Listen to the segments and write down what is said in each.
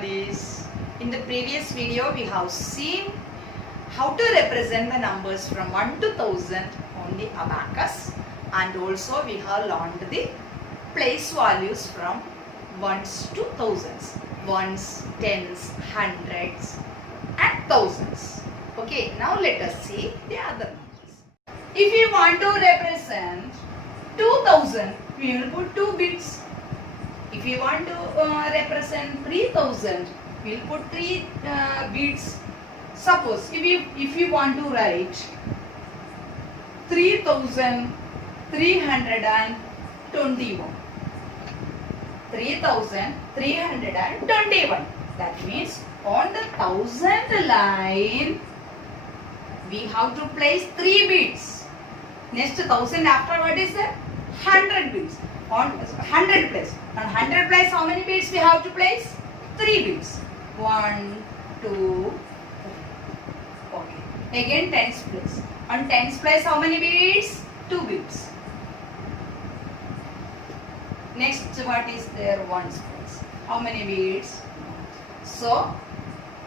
buddies. In the previous video we have seen how to represent the numbers from 1 to 1000 on the abacus, and also we have learned the place values from ones to thousands, ones, tens, hundreds and thousands. Okay, now let us see the other numbers. If we want to represent 2000, we will put 2 bits. If we want to represent 3000, we will put 3 bits. Suppose if you want to write 3321, 3321, that means on the 1000 line we have to place 3 bits. Next 1000 after what is that? 100 bits. On 100 place. On 100 place how many bits we have to place? 3 bits. 1, 2, 3. Okay. Again tens place. On tens place how many bits? 2 bits. Next what is there? Ones place. How many bits? So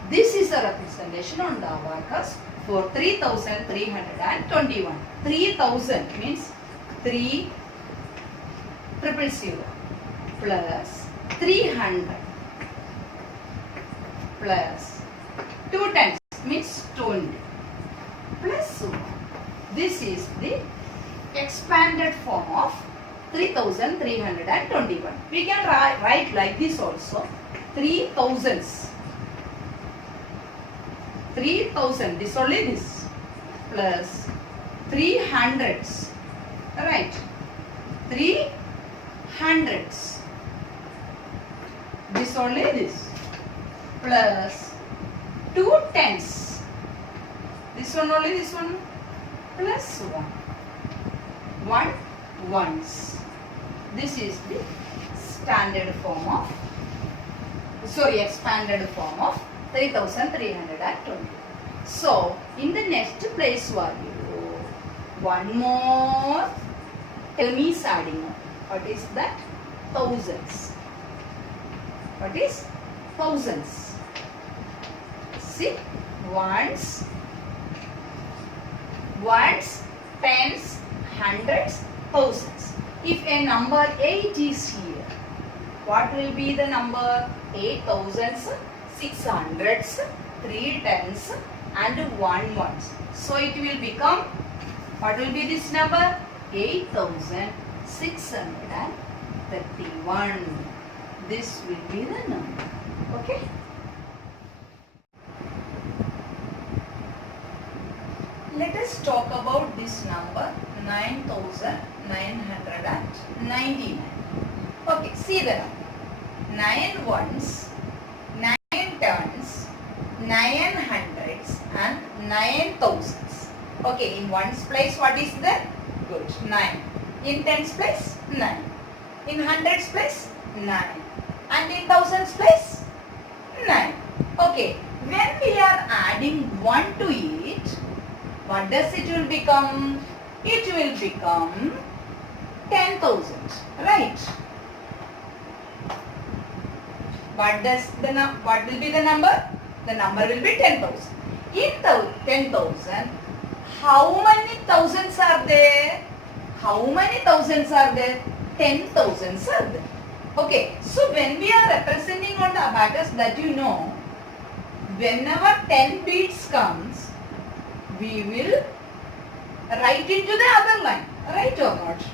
this is a representation on the abacus for 3321. 3000 means 3 triple 0 plus 300 plus 2 tens means 20 plus 1. This is the expanded form of 3321. We can write like this also. 3000, this only this, plus 300s, right, 300s, this only this, plus 2 tens, this one only this one, plus 1 ones. This is the expanded form of 3320. So in the next place value, one more tell me is adding up. What is that? Thousands. What is thousands? See, ones, tens, hundreds, thousands. If a number 8 is here, what will be the number? 8 thousands, 600s, 3 tens and 1 ones. So it will become, what will be this number? 8631. This will be the number. Okay. Let us talk about this number 9999. Okay, see the number. 9 ones, 9 tens, 9 hundreds and 9 thousands. Okay, in ones place what is there? Good, 9. In tens place, 9. In hundreds place, 9. And in thousands place, 9. Okay, when we are adding 1 to it, what does it will become? It will become 10,000, right? What will be the number? The number will be 10,000. In 10,000, how many thousands are there? How many thousands are there? 10,000s are there. Okay, so when we are representing on the abacus, that you know, whenever 10 beats comes, we will write into the other line, right or not?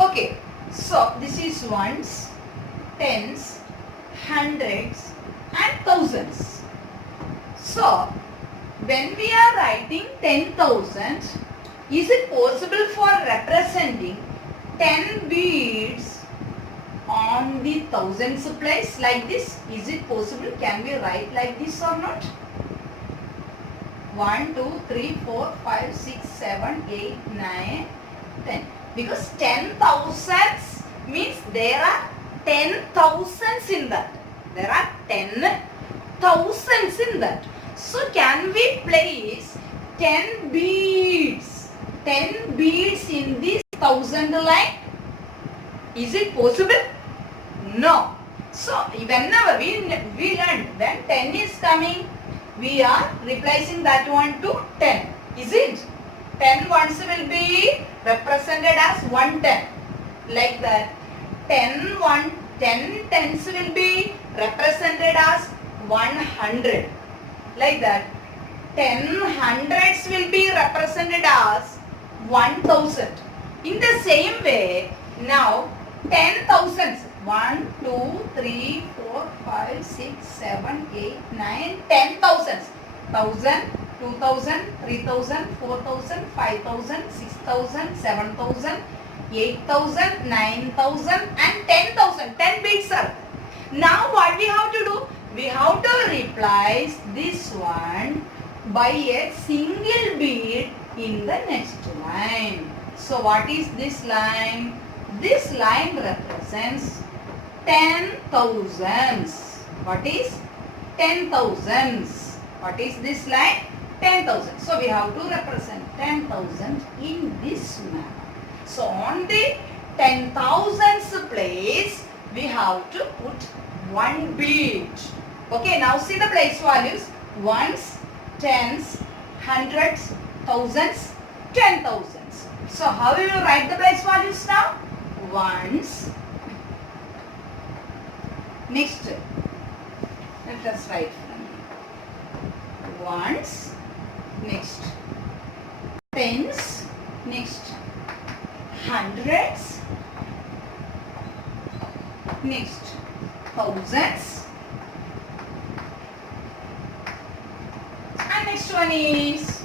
Okay, so this is ones, tens, hundreds and thousands. So when we are writing 10,000, is it possible for representing 10 beads on the thousands place like this? Is it possible? Can we write like this or not? 1, 2, 3, 4, 5, 6, 7, 8, 9, 10. Because 10,000s means there are 10,000s in that. There are 10,000s in that. So can we place 10 beads in this 1000 line? Is it possible? No. So whenever we learn when 10 is coming, we are replacing that one to 10. Is it? 10 ones will be represented as 110. Like that. 10 tens will be represented as 100. Like that. 10 hundreds will be represented as 1000. In the same way, now 10 thousands. 1, 2, 3, 4, 5, 6, 7, 8, 9, 10 thousands. 1000, 2000, 3000, 4000, 5000, 6000, 7000, 8000, 9000 and 10,000. 10 bits are. Now what we have to do? We have to replace this one by a single bead in the next line. So what is this line? This line represents 10 thousands. What is 10 thousands? What is this line? 10,000. So we have to represent 10,000 in this manner. So on the 10,000s place, we have to put one bead. Okay, now see the place values. Ones, tens, hundreds, thousands, 10,000s. So how will you write the place values now? Ones. Next, let us write from here. Ones. Next, tens. Next, hundreds. Next, thousands. And next one is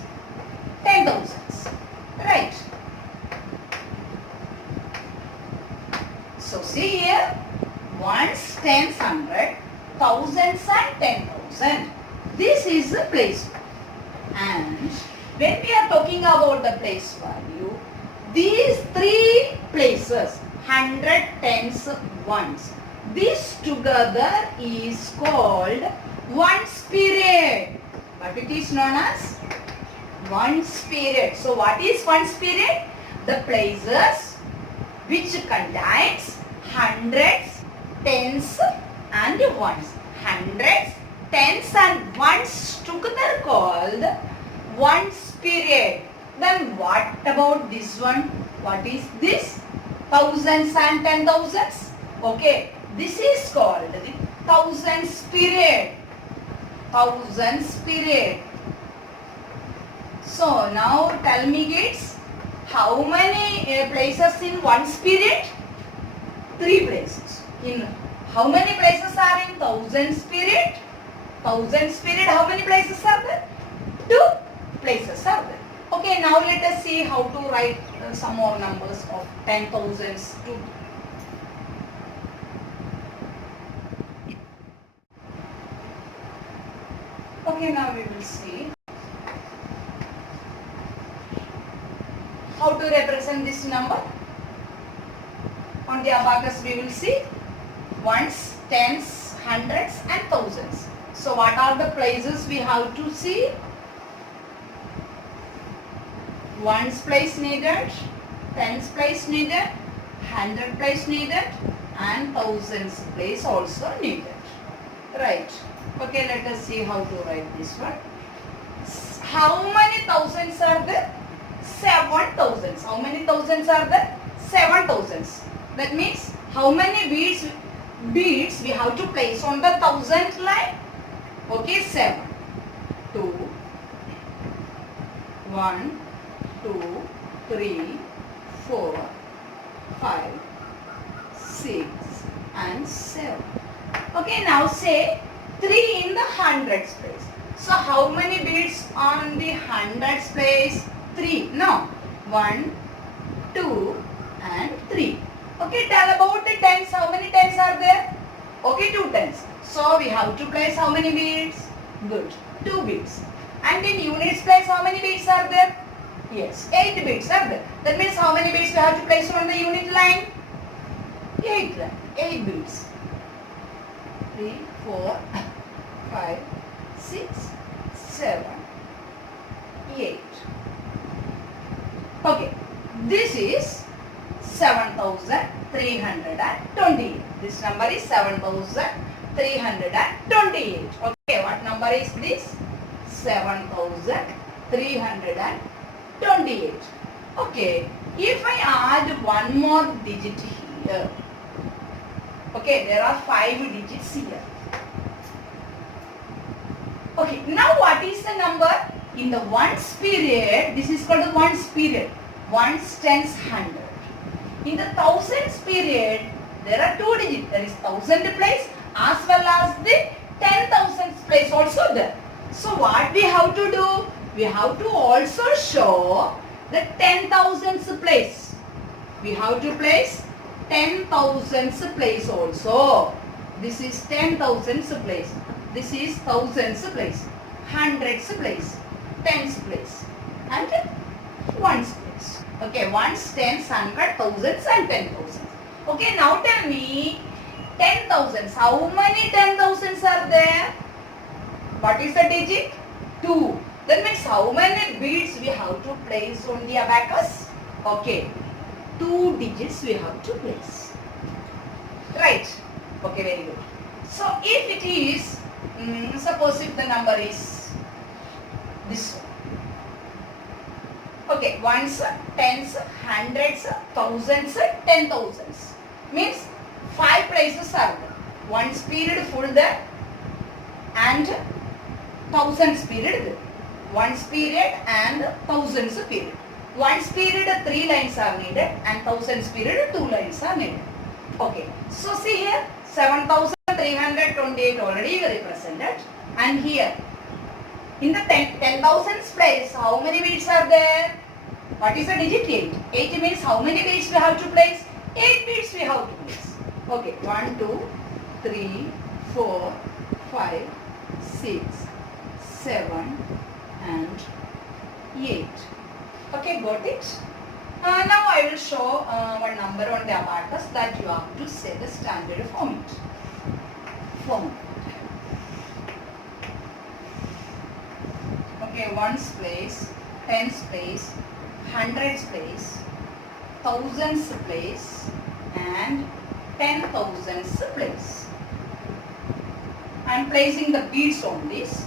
10,000s. Right. So see here, ones, tens, hundred, thousands and 10,000. This is the place value. And when we are talking about the place value, these three places, hundred, tens, ones, this together is called ones period. But it is known as ones period. So what is ones period? The places which contains hundreds, tens and ones. Hundreds, tens and ones together called ones period. Then what about this one? What is this? Thousands and 10,000s. Okay, this is called the thousands period. Thousands period. So now tell me kids, how many places in ones period? 3 places. In how many places are in thousands period? Thousands period, how many places are there? 2 places are there. Okay, now let us see how to write some more numbers of 10,000s to. Okay, now we will see how to represent this number. On the abacus we will see ones, tens, hundreds and thousands. So what are the places we have to see? Ones place needed, tens place needed, hundred place needed and thousands place also needed. Right. Okay, let us see how to write this one. How many thousands are there? 7 thousands. How many thousands are there? 7 thousands. That means how many beads we have to place on the thousand line? Okay, 7. 2, 1, 2, 3, 4, 5, 6 and 7. Okay, now say 3 in the hundreds place. So how many beads on the hundreds place? 3. No. 1, 2 and 3. Okay, tell about the tens. How many tens are there? Okay, 2 tens. So we have to place how many beads? Good. 2 beads. And in units place how many beads are there? Yes, 8 beads are there. That means how many beads we have to place on the unit line? 8 beads. 3, 4, 5, 6, 7, 8. Okay, this is 7,328. This number is 7,328. Okay, what number is this? 7,328. Okay, if I add one more digit here, okay, there are 5 digits here. Okay, now what is the number? In the ones period, this is called the ones period. Ones, tens, hundred. In the thousands period, there are 2 digits. There is thousand place as well as the 10,000 place also there. So what we have to do? We have to also show the 10,000 place. We have to place 10,000 place also. This is 10,000 place. This is thousands place. Hundreds place. Tens place. And ones place. Okay, ones, tens, hundred, thousands and 10,000. Okay, now tell me 10,000. How many 10,000s are there? What is the digit? 2. That means how many beads we have to place on the abacus? Okay, 2 digits we have to place. Right. Okay, very good. So if it is, suppose if the number is this one. Okay, ones, tens, hundreds, thousands, 10,000s. Means 5 places are there. Ones period full there and thousands period there. Ones period and thousands period. Ones period 3 lines are needed and thousands period 2 lines are needed. Okay, so see here 7,328 already represented, and here in the 10,000s place how many beads are there? What is the digit? 8. 8 means how many beads we have to place? 8 beads we have to place. Okay, 1, 2, 3, 4, 5, 6, 7 and 8. Okay, got it? Now I will show one number on the abacus that you have to say the standard format. Okay, ones place, tens place, hundreds place, thousands place and 10,000s place. I am placing the beads on this.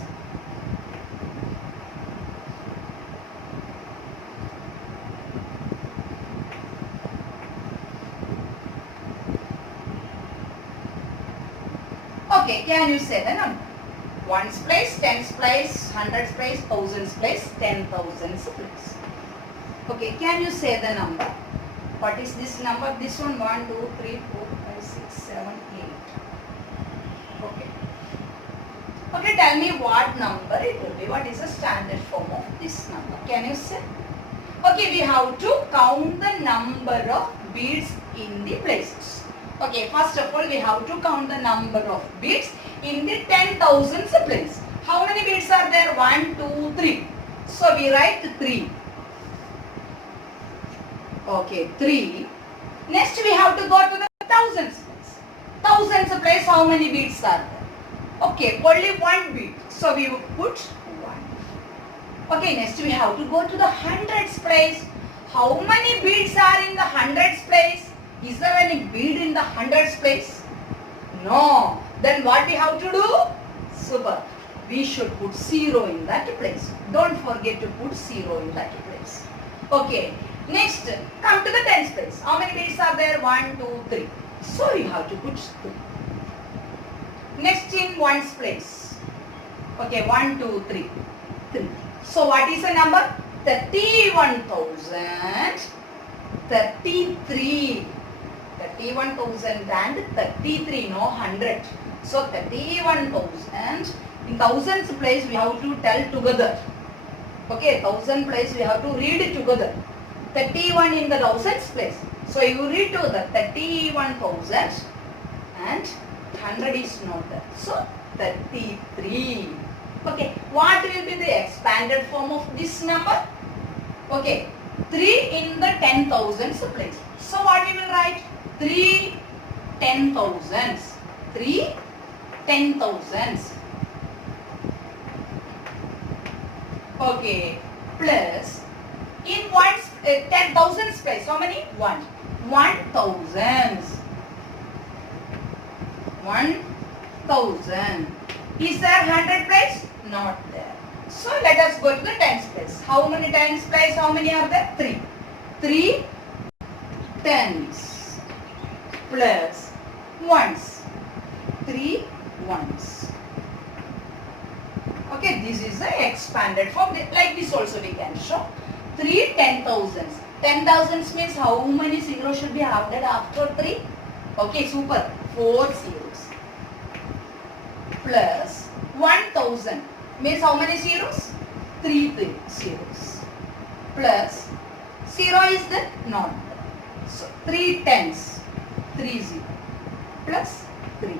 Okay, can you say the number? Ones place, tens place, hundreds place, thousands place, 10,000s place. Okay, can you say the number? What is this number? This one 1, 2, 3, 4, 5, 6, 7, 8. Okay. Okay, tell me what number it will be. What is the standard form of this number? Can you say? Okay, we have to count the number of beads in the places. Okay, first of all, we have to count the number of beads in the 10,000s place. How many beads are there? 1, 2, 3. So we write 3. Okay, 3. Next we have to go to the thousands place. Thousands place, how many beads are there? Okay, only 1 bead. So we would put 1. Okay, next we have to go to the hundreds place. How many beads are in the hundreds place? Is there any bead in the hundreds place? No. Then what we have to do? Super. We should put 0 in that place. Don't forget to put 0 in that place. Okay. Next, come to the tens place. How many beads are there? 1, 2, 3. So you have to put 2. Next in ones place. Okay, 1, 2, 3. 3. So what is the number? 31,033. 31,033, no 100. So 31,000. In thousands place we have to tell together. Okay, 1,000 place we have to read it together. 31 in the thousands place. So you read together 31,000 and 100 is not there. So 33. Okay, what will be the expanded form of this number? Okay, 3 in the 10,000s place. So what we will write? 3 10,000s. 3 10,000s. Okay, plus in 10,000s place, how many? 1. 1000. 1000. Is there 100 place? Not there. So let us go to the tens place. How many tens place? How many are there? 3. 3 tens plus ones. 3 ones. Okay, this is the expanded form. Like this also we can show. 3 10,000s. 10,000s means how many zeros should be added after 3? Okay, super. 4 zeros. Plus 1,000 means how many zeros? 3 zeros. Plus 0 is the not. So 3 tens. 3 0. Plus 3.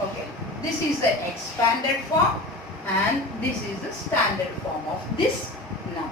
Okay. This is the expanded form and this is the standard form of this number.